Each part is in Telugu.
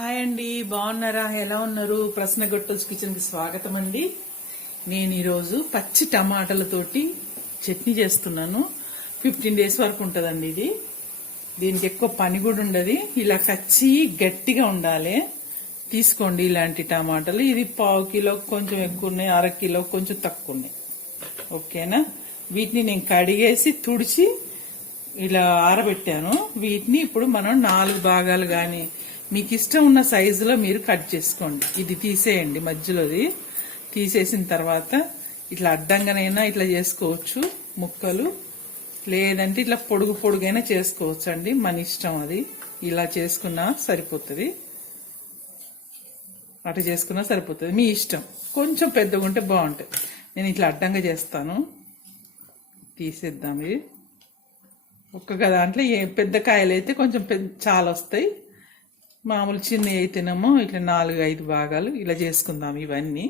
హాయ్ అండి బాగున్నారా? ఎలా ఉన్నారు? ప్రశ్న గొట్టల్స్ కిచెన్కి స్వాగతం అండి. నేను ఈరోజు పచ్చి టమాటాలతోటి చట్నీ చేస్తున్నాను. ఫిఫ్టీన్ డేస్ వరకు ఉంటుందండి ఇది. దీనికి ఎక్కువ పని కూడా ఉండదు. ఇలా కచ్చి గట్టిగా ఉండాలి. తీసుకోండి ఇలాంటి టమాటాలు. ఇది పావు కిలో కొంచెం ఎక్కువ ఉన్నాయి అర కిలో కొంచెం తక్కువ ఉన్నాయి. ఓకేనా? వీటిని నేను కడిగేసి తుడిచి ఇలా ఆరబెట్టాను. వీటిని ఇప్పుడు మనం నాలుగు భాగాలు కానీ మీకు ఇష్టం ఉన్న సైజులో మీరు కట్ చేసుకోండి. ఇది తీసేయండి మధ్యలోది. తీసేసిన తర్వాత ఇట్లా అడ్డంగానైనా ఇట్లా చేసుకోవచ్చు. ముక్కలు. లేదంటే ఇట్లా పొడుగు పొడుగైనా చేసుకోవచ్చు అండి మన ఇష్టం అది. ఇలా చేసుకున్నా సరిపోతుంది. అటు చేసుకున్నా సరిపోతుంది. మీ ఇష్టం. కొంచెం పెద్దగా ఉంటే బాగుంటుంది నేను ఇట్లా అడ్డంగా చేస్తాను. తీసేద్దాం ఇది. ఒక్క దాంట్లో ఏ పెద్ద కాయలు అయితే కొంచెం పెద్ద చాలా వస్తాయి. మామూలు చిన్న అయితేనేమో ఇట్లా నాలుగు ఐదు భాగాలు ఇలా చేసుకుందాం ఇవన్నీ.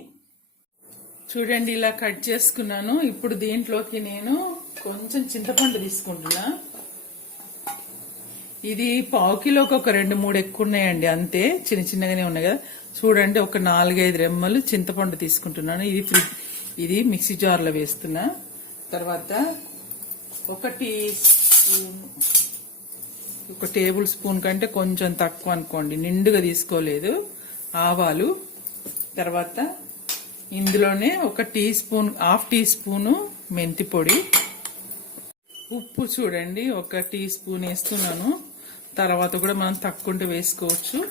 చూడండి ఇలా కట్ చేసుకున్నాను. ఇప్పుడు దీంట్లోకి నేను కొంచెం చింతపండు తీసుకుంటున్నా. ఇది పావు కిలోకి ఒక రెండు మూడు ఎక్కువ ఉన్నాయండి అంతే. చిన్న చిన్నగానే ఉన్నాయి కదా. చూడండి ఒక నాలుగైదు రెమ్మలు చింతపండు తీసుకుంటున్నాను. ఇది ఫ్రిడ్జ్ ఇది మిక్సీ జార్లో వేస్తున్నా. తర్వాత ఒక టీ స్పూన్ ఒక టేబుల్ స్పూన్ కంటే కొంచెం తక్కువ అనుకోండి. నిండుగా తీసుకోలేదు. ఆవాలు. తర్వాత ఇందులోనే ఒక tea spoon half tea spoon మెంతి పొడి. ఉప్పు చూడండి. ఒక టీ స్పూన్ వేస్తున్నాను. తర్వాత కూడా మనం తక్కువ వేసుకోవచ్చు.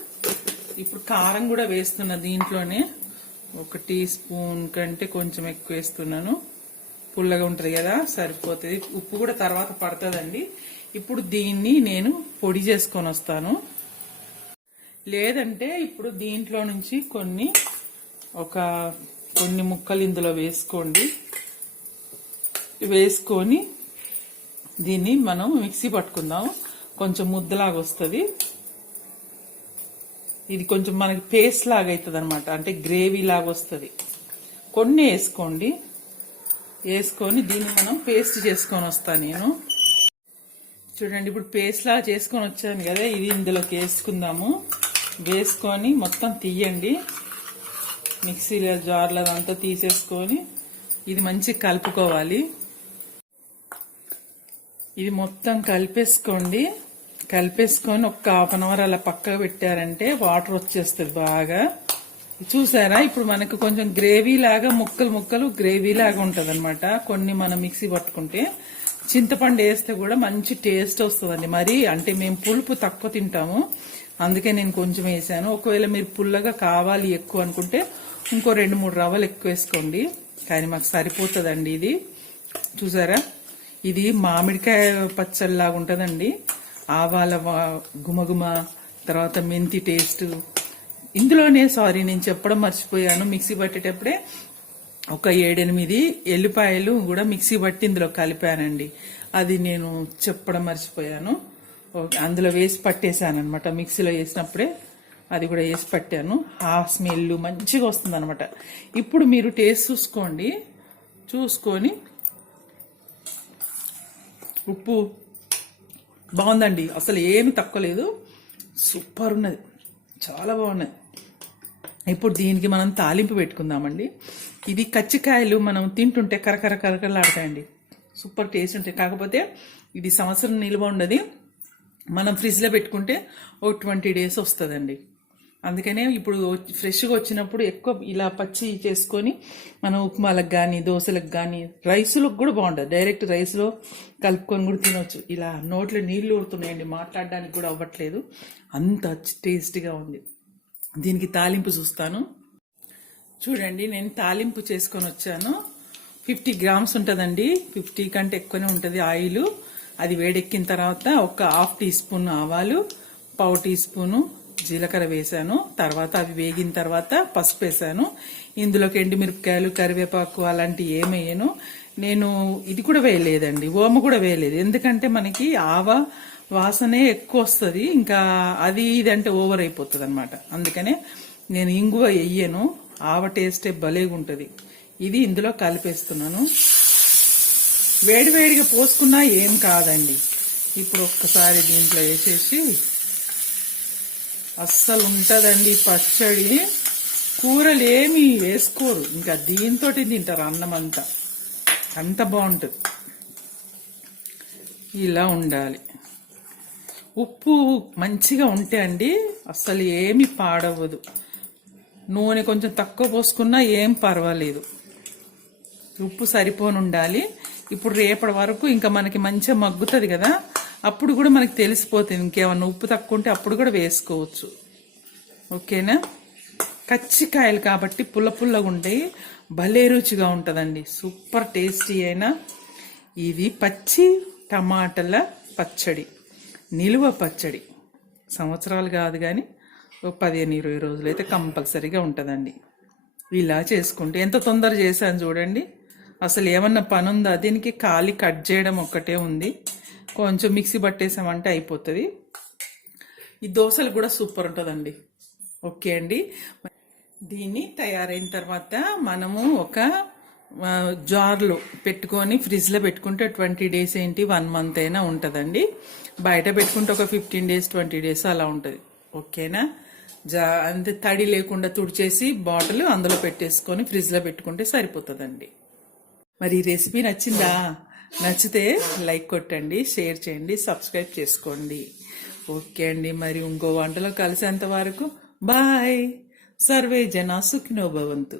ఇప్పుడు కారం కూడా వేస్తున్నా దీంట్లోనే. ఒక టీ స్పూన్ కంటే కొంచెం ఎక్కువ వేస్తున్నాను. పుల్లగా ఉంటుంది కదా సరిపోతుంది. ఉప్పు కూడా తర్వాత పడుతుందండి. ఇప్పుడు దీన్ని నేను పొడి చేసుకొని వస్తాను. లేదంటే ఇప్పుడు దీంట్లో నుంచి కొన్ని ఒక కొన్ని ముక్కలు ఇందులో వేసుకోండి. వేసుకొని దీన్ని మనం మిక్సీ పట్టుకుందాం. కొంచెం ముద్దలాగా వస్తుంది. ఇది కొంచెం మనకి పేస్ట్ లాగా అవుతుంది అనమాట అంటే గ్రేవీ లాగా వస్తుంది. కొన్ని వేసుకోండి. వేసుకొని దీన్ని మనం పేస్ట్ చేసుకొని వస్తాను నేను. చూడండి ఇప్పుడు పేస్ట్ లా చేసుకొని వచ్చాను కదా ఇది ఇందులోకి వేసుకుందాము. వేసుకొని మొత్తం తీయండి. మిక్సీలో జార్లో అదంతా తీసేసుకొని ఇది మంచి కలుపుకోవాలి. ఇది మొత్తం కలిపేసుకోండి. కలిపేసుకొని ఒక హాఫ్ అన్ అవర్ అలా పక్కకు పెట్టారంటే వాటర్ వచ్చేస్తుంది బాగా. చూసారా? ఇప్పుడు మనకు కొంచెం గ్రేవీ లాగా ముక్కలు ముక్కలు గ్రేవీ లాగా ఉంటుంది అనమాట కొన్ని మనం మిక్సీ పట్టుకుంటే చింతపండు వేస్తే కూడా మంచి టేస్ట్ వస్తుందండి. మరి అంటే మేము పులుపు తక్కువ తింటాము. అందుకే నేను కొంచెం వేసాను. ఒకవేళ మీరు పుల్లగా కావాలి ఎక్కువ అనుకుంటే ఇంకో రెండు మూడు రవ్వలు ఎక్కువ వేసుకోండి. కానీ మాకు సరిపోతుందండి ఇది. చూసారా? ఇది మామిడికాయ పచ్చడిలాగా ఉంటుందండి. ఆవాల గుమగుమ తర్వాత మెంతి టేస్ట్. ఇందులోనే సారీ నేను చెప్పడం మర్చిపోయాను. మిక్సీ పట్టేటప్పుడే ఒక ఏడెనిమిది ఎల్లిపాయలు కూడా మిక్సీ పట్టి ఇందులో కలిపానండి. అది నేను చెప్పడం మర్చిపోయాను. అందులో వేసి పట్టేశాను అనమాట మిక్సీలో వేసినప్పుడే అది కూడా వేసి పట్టాను. ఆ స్మెల్ మంచిగా వస్తుంది అనమాట ఇప్పుడు మీరు టేస్ట్ చూసుకోండి. చూసుకొని ఉప్పు. బాగుందండి. అసలు ఏమి తక్కువ లేదు. సూపర్ ఉన్నది. చాలా బాగున్నది. ఇప్పుడు దీనికి మనం తాలింపు పెట్టుకుందామండి. ఇది కచ్చికాయలు మనం తింటుంటే కరకర కరకరలాడతాయండి. సూపర్ టేస్ట్ ఉంటాయి. కాకపోతే ఇది సంవత్సరం నిల్వ ఉండదు. మనం ఫ్రిడ్జ్లో పెట్టుకుంటే ఒక ట్వంటీ డేస్ వస్తుందండి. అందుకనే ఇప్పుడు ఫ్రెష్గా వచ్చినప్పుడు ఎక్కువ ఇలా పచ్చి చేసుకొని మనం ఉప్మాలకు కానీ దోశలకు కానీ రైసులకు కూడా బాగుంటుంది డైరెక్ట్ రైస్లో కలుపుకొని కూడా తినవచ్చు ఇలా నోట్లో నీళ్ళు ఊరుతున్నాయండి. మాట్లాడడానికి కూడా అవ్వట్లేదు. అంత టేస్టీగా ఉంది. దీనికి తాలింపు చూస్తాను. చూడండి నేను తాలింపు చేసుకొని వచ్చాను. ఫిఫ్టీ గ్రామ్స్ ఉంటుందండి. ఫిఫ్టీ కంటే ఎక్కువనే ఉంటుంది ఆయిల్. అది వేడెక్కిన తర్వాత ఒక హాఫ్ టీ స్పూన్ ఆవాలు పావు టీ స్పూను జీలకర్ర వేసాను. తర్వాత అవి వేగిన తర్వాత పసుపు వేసాను. ఇందులోకి ఎండుమిరపకాయలు కరివేపాకు అలాంటివి ఏమేయను నేను ఇది కూడా వేయలేదండి. ఓమ కూడా వేయలేదు. ఎందుకంటే మనకి ఆవ వాసనే ఎక్కువ వస్తుంది. ఇంకా అది ఇది అంటే ఓవర్ అయిపోతుంది అనమాట అందుకనే నేను ఇంగువ వెయ్యను ఆవ టేస్టే భలేగా ఉంటుంది ఇది ఇందులో కలిపేస్తున్నాను. వేడివేడిగా పోసుకున్నా ఏం కాదండి. ఇప్పుడు ఒక్కసారి దీంట్లో వేసేసి అస్సలు ఉంటుందండి పచ్చడి. కూరలు ఏమి వేసుకోరు. ఇంకా దీంతో తింటారు అన్నం అంతా అంత బాగుంటుంది ఇలా ఉండాలి. ఉప్పు మంచిగా ఉంటే అండి అస్సలు ఏమి పాడవదు నూనె కొంచెం తక్కువ పోసుకున్నా ఏం పర్వాలేదు. ఉప్పు సరిపోని ఉండాలి ఇప్పుడు రేపటి వరకు ఇంకా మనకి మంచిగా మగ్గుతుంది కదా అప్పుడు కూడా మనకి తెలిసిపోతుంది. ఇంకేమన్నా ఉప్పు తక్కువ ఉంటే అప్పుడు కూడా వేసుకోవచ్చు. ఓకేనా? కచ్చికాయలు కాబట్టి పుల్ల పుల్లగా ఉంటాయి. భలే రుచిగా ఉంటుందండి. సూపర్ టేస్టీ అయినా. ఇది పచ్చి టమాటాల పచ్చడి. నిలువ పచ్చడి. సంవత్సరాలు కాదు కానీ ఒక పదిహేను ఇరవై రోజులు అయితే కంపల్సరీగా ఉంటుందండి. ఇలా చేసుకుంటే ఎంత తొందర చేశాను చూడండి. అసలు ఏమన్నా పని ఉందా దీనికి కాలి కట్ చేయడం ఒక్కటే ఉంది. కొంచెం మిక్సీ పట్టేసామంటే అయిపోతుంది. ఈ దోశలు కూడా సూపర్ ఉంటుందండి. ఓకే అండి. దీన్ని తయారైన తర్వాత మనము ఒక జార్లో పెట్టుకొని ఫ్రిడ్జ్లో పెట్టుకుంటే ట్వంటీ డేస్ ఏంటి? వన్ మంత్ అయినా ఉంటుందండి. బయట పెట్టుకుంటే ఒక ఫిఫ్టీన్ డేస్ ట్వంటీ డేస్ అలా ఉంటుంది. ఓకేనా? జా అంతే తడి లేకుండా తుడిచేసి బాటిల్ అందులో పెట్టేసుకొని ఫ్రిడ్జ్లో పెట్టుకుంటే సరిపోతుందండి. మరి ఈ రెసిపీ నచ్చిందా? నచ్చితే లైక్ కొట్టండి షేర్ చేయండి సబ్స్క్రైబ్ చేసుకోండి. ఓకే అండి మరి ఇంకో వంటలో కలిసేంత వరకు బాయ్. సర్వే జనా సుఖినో భవంతు.